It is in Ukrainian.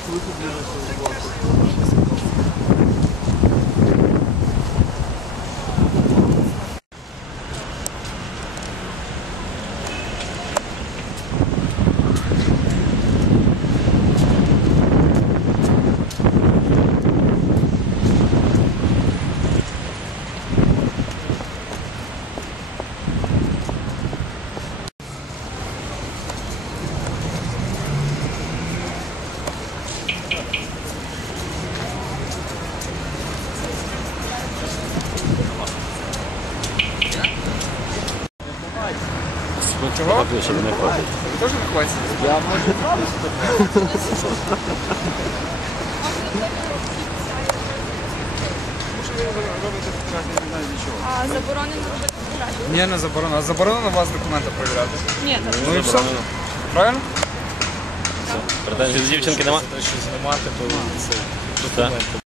А коли їдете? Чого? не ходить. Ви теж? Я можу. Не знаю від чого. А заборонено робити фотографії? Ні, не заборонено. А заборонено у вас документи перевіряти? Ні, так. Ну і все. Правильно? Претензій до дівчинки нема? Те, що знімати, то це Так.